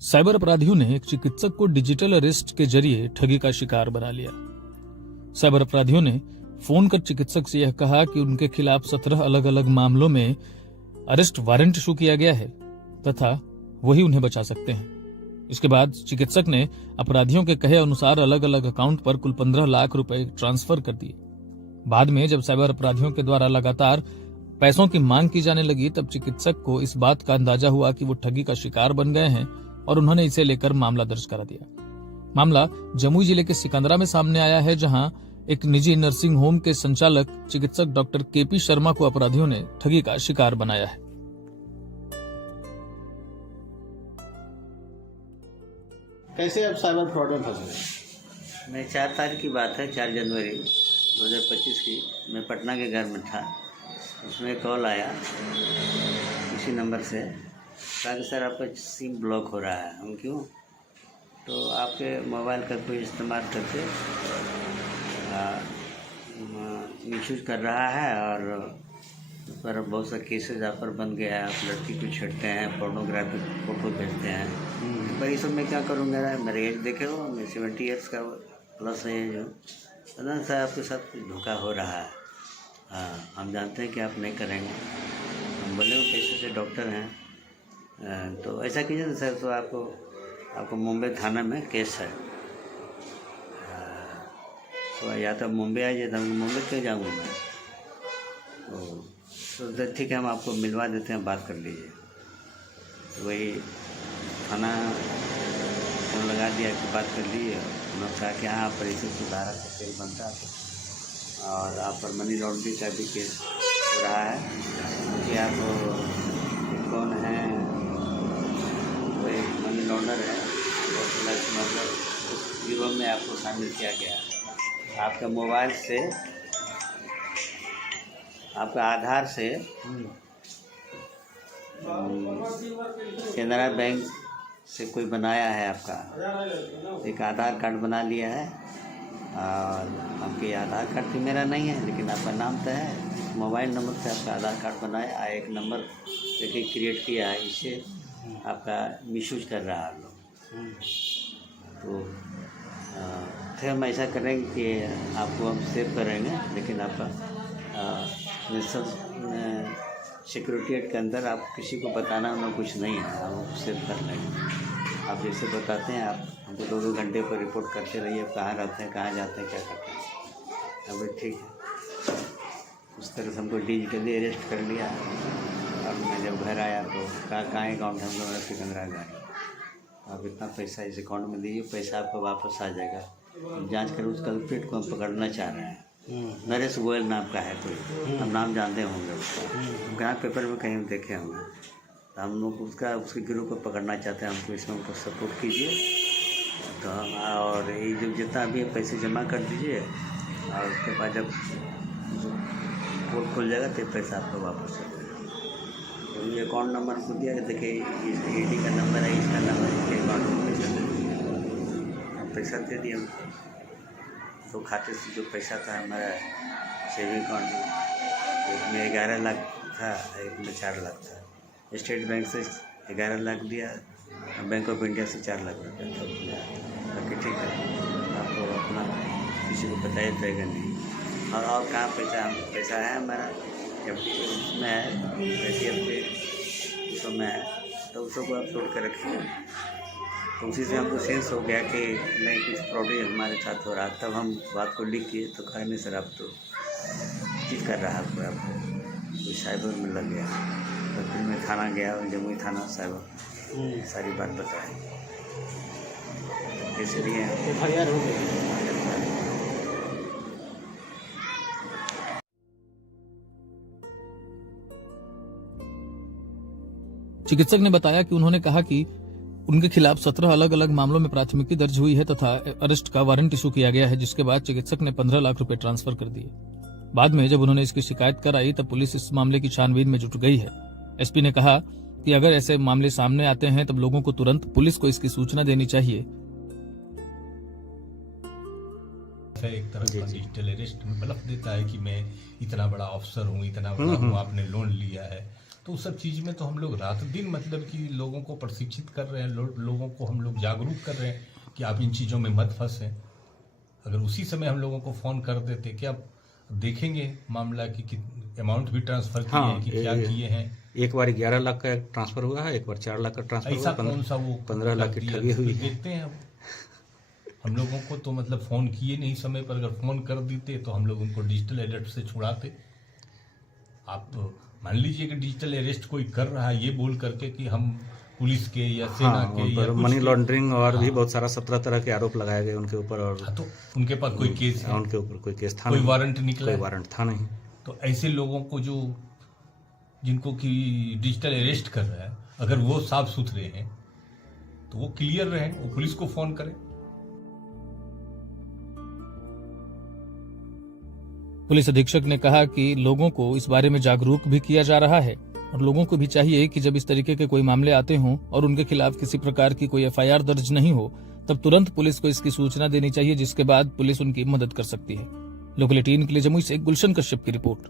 Cyber अपराधियों ने एक चिकित्सक को डिजिटल अरेस्ट के जरिए ठगी का शिकार बना लिया। साइबर अपराधियों ने फोन कर चिकित्सक से यह कहा कि उनके खिलाफ 17 अलग अलग मामलों में अरेस्ट वारंट इशू किया गया है तथा वही उन्हें बचा सकते हैं। इसके बाद चिकित्सक ने अपराधियों के कहे अनुसार अलग अलग अकाउंट पर कुल 15 लाख रुपए ट्रांसफर कर दिए। बाद में जब साइबर अपराधियों के द्वारा लगातार पैसों की मांग की जाने लगी तब चिकित्सक को इस बात का अंदाजा हुआ कि वो ठगी का शिकार बन गए हैं और उन्होंने इसे लेकर मामला दर्ज करा दिया। मामला जमुई जिले के सिकंदरा में सामने आया है, जहां एक निजी नर्सिंग होम के संचालक चिकित्सक डॉक्टर केपी शर्मा को अपराधियों ने ठगी का शिकार बनाया है। कैसे आप साइबर फ्रॉड में फंसे? मैं 4 तारीख की बात है, 4 जनवरी 2025 की। मैं पटना के घर में था। उसमें कॉल आया किसी नंबर से, कहा कि सर आपका सिम ब्लॉक हो रहा है। हम क्यों? तो आपके मोबाइल का कोई इस्तेमाल करके मिसयूज कर रहा है और उस पर बहुत सा केसेज आप पर बन गया है। आप लड़की को छेड़ते हैं, पोर्नोग्राफिक फ़ोटो भेजते हैं। पर ये सब मैं क्या करूँगा? मेरे एज देखे हो, मैं 70 ईयर्स का प्लस है जो। पता नहीं सर आपके साथ कुछ धोखा हो रहा है। हाँ, हम जानते हैं कि आप नहीं करेंगे। हम बोले वो पेशे से डॉक्टर हैं, तो ऐसा कीजिए ना सर, तो आपको मुंबई थाना में केस है। तो या तो मुंबई आ जाए, तो मुंबई क्यों जाऊँगा मैं? तो ठीक है, हम आपको मिलवा देते हैं, बात कर लीजिए। तो वही थाना फोन लगा दिया कि बात कर लीजिए। उन्होंने कहा कि हाँ, आप ऐसे सुधारा का केस बनता है और आप पर मनी लॉन्ड्रिंग का भी केस हो रहा है कि आप कौन हैं, कोई मनी लॉन्डर है और उस गिरोह में आपको शामिल किया गया है। आपके मोबाइल से, आपका आधार से केनरा बैंक से कोई बनाया है, आपका एक आधार कार्ड बना लिया है और आपके आधार कार्ड भी मेरा नहीं है, लेकिन आपका नाम तो है। मोबाइल नंबर से आपका आधार कार्ड बनाया, एक नंबर लेके क्रिएट किया है, इससे आपका मिसयूज कर रहा है लोग। तो फिर हम ऐसा करेंगे कि आपको हम सेव करेंगे, लेकिन आपका सब सिक्योरिटी एक्ट के अंदर आप किसी को बताना ना कुछ नहीं है, हम सेव कर लेंगे। आप जैसे बताते हैं, आप हमको 2-2 घंटे पर रिपोर्ट करते रहिए, कहाँ रहते हैं, कहाँ जाते हैं, क्या करते हैं। अब ठीक है, उस तरह से हमको डिजिटली अरेस्ट कर लिया। अब मैं जब घर आया तो कहाँ अकाउंट हम लोगों ने सिकंदरा गए, आप इतना पैसा इस अकाउंट में दीजिए, पैसा आपको वापस आ जाएगा। हम जाँच कर उस कल्प्रिट को हम पकड़ना चाह रहे हैं। नरेश गोयल नाम का है कोई, हम नाम जानते होंगे उसका, कहाँ पेपर में कहीं देखे होंगे। तो हम लोग उसके गिरोह को पकड़ना चाहते हैं। हमको इसमें हमको सपोर्ट कीजिए। तो हम और ये जो जितना भी पैसे जमा कर दीजिए और उसके बाद जब कोर्ट खुल जाएगा तो पैसा आपको वापस आ जाएगा। तो ये अकाउंट नंबर हमको दिया कि देखिए इस AD का नंबर है, इसका नंबर है, इसके अकाउंट में पैसा दे दीजिए। पैसा दे दिया। तो खाते से जो पैसा था हमारा सेविंग अकाउंट में, एक में 11 लाख था, एक में 4 लाख था। स्टेट बैंक से 11 लाख दिया, बैंक ऑफ इंडिया से 4 लाख रुपया था। बाकी ठीक है, आपको अपना किसी को बताया जाएगा नहीं। और कहाँ पैसा है हमारा, जब उसमें है ATM पे उसमें है, तो उसको आप तोड़ कर रखिए। तो उसी से हमको सेंस हो गया कि नहीं, कुछ प्रॉब्लम हमारे साथ हो रहा। तब हम बात को लिख किए तो कहा नहीं सर, आप तो चीट कर रहा है, आपको कोई साइबर में लग गया। तो फिर मैं थाना गया, जमुई थाना साइबर सारी बात बताई। इसलिए FIR हो गई। चिकित्सक ने बताया कि उन्होंने कहा कि उनके खिलाफ 17 अलग अलग मामलों में प्राथमिकी दर्ज हुई है तथा अरेस्ट का वारंट इशू किया गया है, जिसके बाद चिकित्सक ने 15 लाख रुपए ट्रांसफर कर दिए। बाद में जब उन्होंने इसकी शिकायत कराई तब पुलिस इस मामले की छानबीन में जुट गई है। SP ने कहा कि अगर ऐसे मामले सामने आते हैं तब लोगों को तुरंत पुलिस को इसकी सूचना देनी चाहिए। एक तरह का डिजिटल अरेस्ट में बलफ देता है कि मैं इतना बड़ा अफसर हूँ, इतना बड़ा हूँ, आपने लोन लिया है। तो उस सब चीज़ में तो हम लोग रात दिन मतलब कि लोगों को प्रशिक्षित कर रहे हैं, लोगों को हम लोग जागरूक कर रहे हैं कि आप इन चीज़ों में मत फंसें। अगर उसी समय हम लोगों को फ़ोन कर देते, क्या देखेंगे मामला कि अमाउंट भी ट्रांसफ़र किए हैं कि क्या किए हैं। एक बार 11 लाख का ट्रांसफर हुआ है, एक बार 4 लाख का ट्रांसफर ऐसा हुआ, कौन सा वो 15 लाख की ठगी हुई है। देखते हैं हम लोगों को तो मतलब फ़ोन किए नहीं समय पर, अगर फ़ोन कर देते तो हम लोग उनको डिजिटल अलर्ट से छुड़ाते। आप मान लीजिए कि डिजिटल अरेस्ट कोई कर रहा है ये बोल करके कि हम पुलिस के या सेना के या कुछ मनी के- लॉन्ड्रिंग और भी बहुत सारा 17 तरह के आरोप लगाए गए उनके ऊपर, और हाँ, तो उनके पास कोई केस है, उनके ऊपर कोई केस था कोई नहीं, वारंट निकला कोई है। वारंट था नहीं। तो ऐसे लोगों को जिनको कि डिजिटल अरेस्ट कर रहा है, अगर वो साफ सुथरे हैं तो वो क्लियर रहे, वो पुलिस को फोन करें। पुलिस अधीक्षक ने कहा कि लोगों को इस बारे में जागरूक भी किया जा रहा है और लोगों को भी चाहिए कि जब इस तरीके के कोई मामले आते हों और उनके खिलाफ किसी प्रकार की कोई एफआईआर दर्ज नहीं हो, तब तुरंत पुलिस को इसकी सूचना देनी चाहिए, जिसके बाद पुलिस उनकी मदद कर सकती है। लोकल 18 के लिए जमुई से गुलशन कश्यप की रिपोर्ट।